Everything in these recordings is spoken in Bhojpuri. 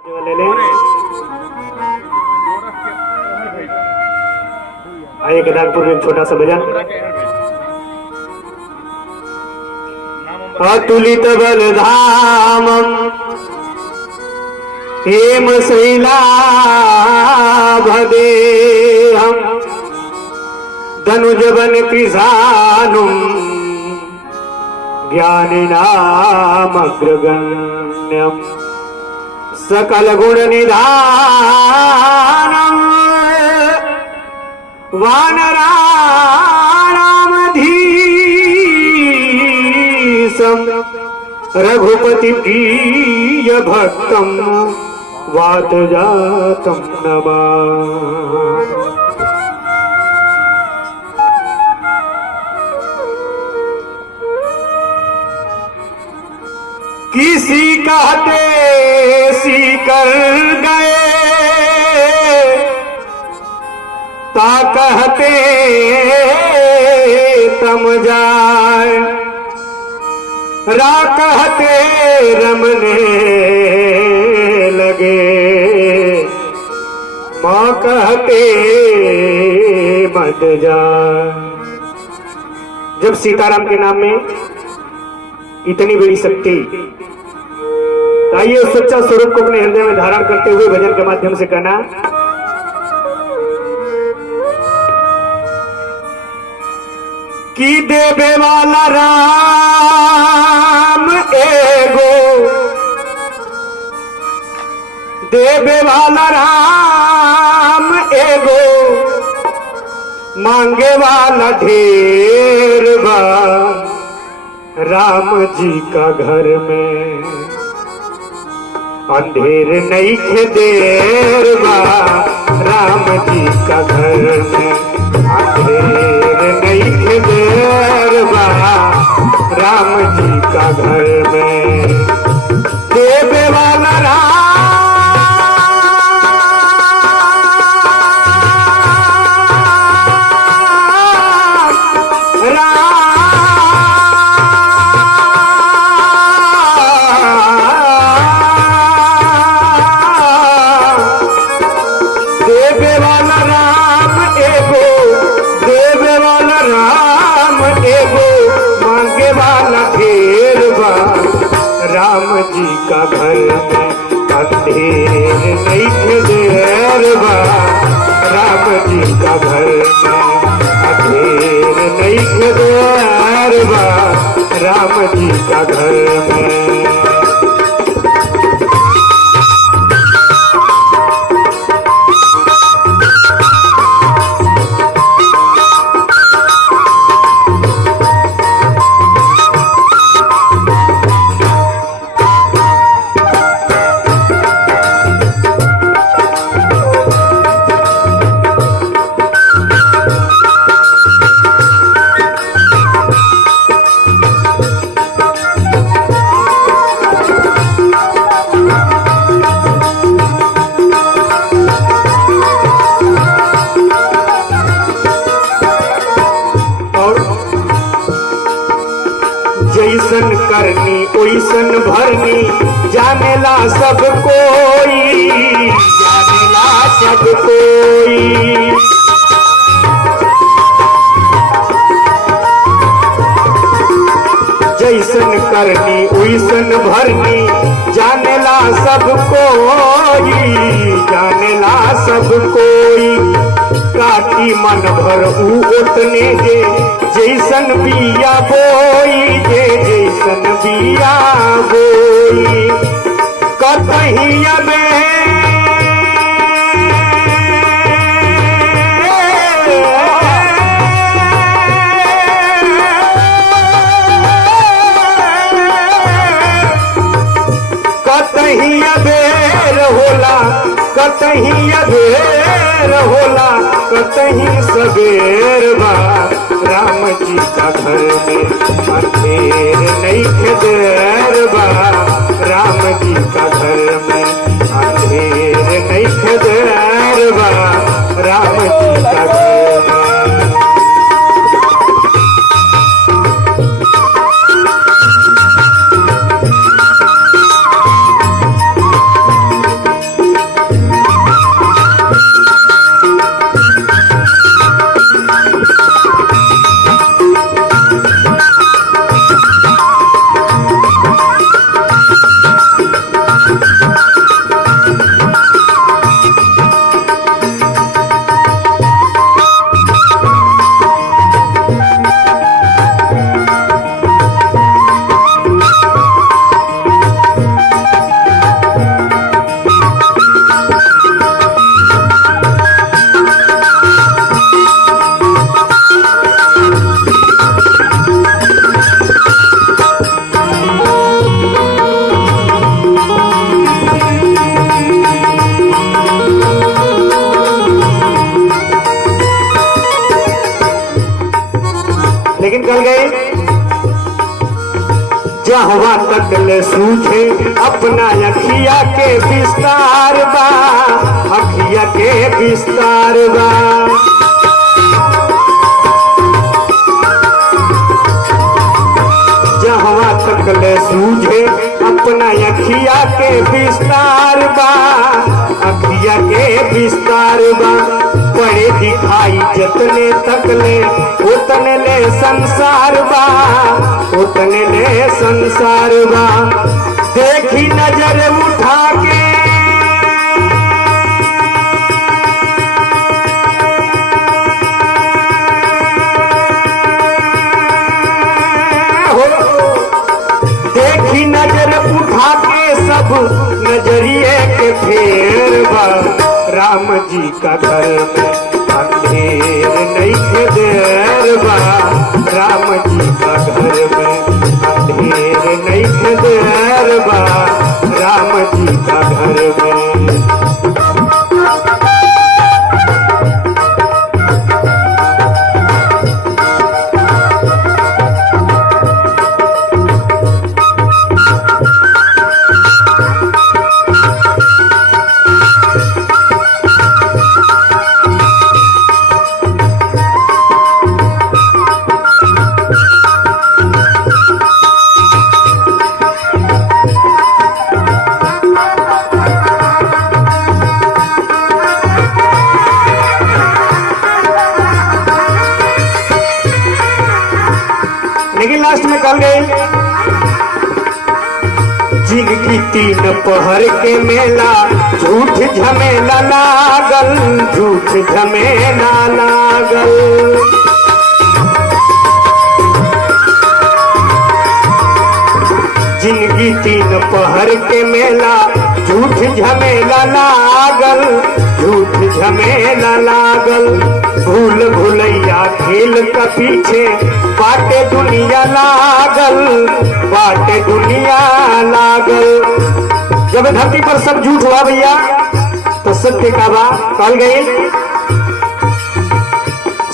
आइए केदारपुर में एक छोटा सा भजन। अतुलित बलधामम हेम शैलाभदेहम धनुजवन कृशानुम ज्ञानिनामग्रगण्यम सकल गुण निधानम वानराणामधीशम रघुपति प्रिय भक्तम वात जातम नमामि। किसी कहते सीकर गए ता कहते तम जाए, रा कहते रमने लगे, माँ कहते मत जाए। जब सीताराम के नाम में इतनी बड़ी शक्ति, आइए उस सच्चा स्वरूप को अपने हृदय में धारण करते हुए भजन के माध्यम से कहना। कि देवे वाला राम एगो, देवे वाला राम एगो, मांगे वाला ढेर बा राम जी का घर में। अंधेर नहीं खे देर बा राम जी का घर में। अंधेर नहीं खे देर बा राम जी का घर में। देवे वाला राम जी का घर में। अंधेर नहीं थे देर बा राम जी का घर में। अंधेर नहीं थे देर बा राम जी का घर में। जैसन करनी ओइसन भरनी, जानेला सब कोई, जानेला सब कोई। जैसन करनी ओइसन भरनी, जानेला सब कोई, जानेला सब कोई। काटी मन भर ऊ ओतने जे, जैसन बिया बोई जे, जैसन बिया बोई। कतही अबे कतही अबेर होला, कतही अबेर होला, कतही सबेर बा राम जी का घर में। अंधेर नहीं खे देर बा राम जी का घर में। अंधेर नहीं खे देर बा राम जी का घर में। जहवा तक ले सूझे अपना अखिया के विस्तार बा, अखिया के विस्तार बा। जहवा तक ले सूझे अपना अखिया के विस्तार बा, अखिया के विस्तार बा। पढ़े दिखाई जतने तक ले उतने ले संसार बा, उतने ले संसार बा। देखी नजर उठा के देखी नजर उठा के सब नजरिए के फेर बा। राम जी का घर में अंधेर नहीं खे देर बा, राम जी का घर में अंधेर नहीं खे देर बा, राम जी का घर में। लेकिन लास्ट में कल गई जिंदगी तीन पहर के मेला, झूठ झमेला लागल, झूठ झमेला लागल। जिंदगी तीन पहर के मेला, झूठ झमेला लागल, झूठ झमेला लागल। भूल भुलैया खेल का पीछे बाटे दुनिया लागल, बाटे दुनिया लागल। जब धरती पर सब झूठ हुआ भैया तो सत्य का बा कहल गई।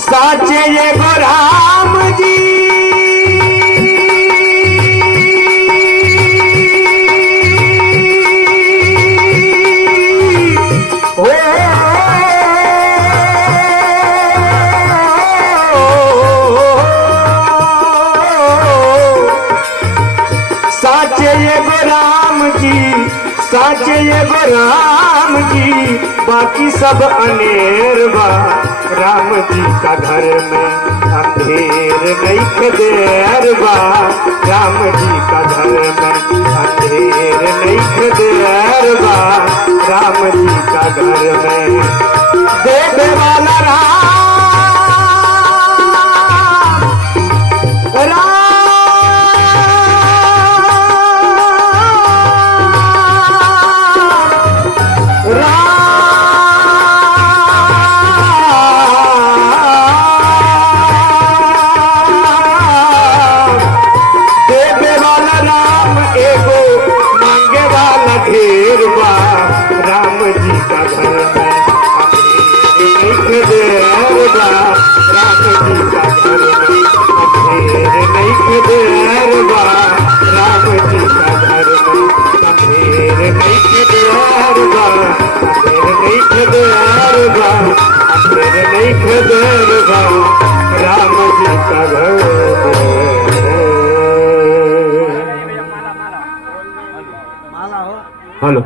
साचे ये गो राम जी साचे ये गो राम जी, साचे ये गो राम जी, बाकी सब अनेर बा। राम जी का घर में अंधेर नहीं खे देर बा, राम जी का घर में अंधेर नहीं खे देर बा, राम जी का घर में। देवे वाला राम राम ढेर बा। राम जी का घर में अंधेर नहीं देर बा, राम जी का घर में अंधेर नहीं देर बा, राम जी का घर में अंधेर नहीं देर बा, अंधेर नहीं देर बा, अंधेर नहीं देर बा, राम जी का घर में। हेलो।